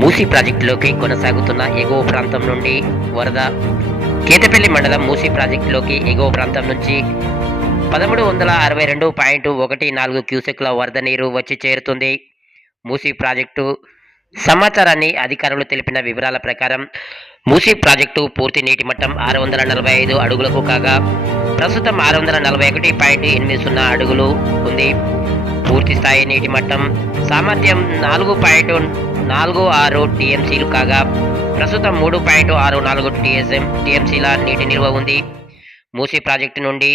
మూసీ ప్రాజెక్టులోకి కొనసాగుతున్న ఎగువ ప్రాంతం నుండి వరద. కేతపల్లి మండలం మూసీ ప్రాజెక్టులోకి ఎగువ ప్రాంతం నుంచి 1362.14 క్యూసెక్ల వరద నీరు వచ్చి చేరుతుంది. మూసీ ప్రాజెక్టు సమాచారాన్ని అధికారులు తెలిపిన వివరాల ప్రకారం మూసీ ప్రాజెక్టు పూర్తి నీటి మట్టం 645 అడుగులకు కాగా ప్రస్తుతం 641.80 అడుగులు ఉంది. పూర్తి స్థాయి నీటి మట్టం సామర్థ్యం 4.46 టీఎంసీలు కాగా ప్రస్తుతం 3.64 టీఎంసీల నీటి నిల్వ ఉంది. మూసీ ప్రాజెక్టు నుండి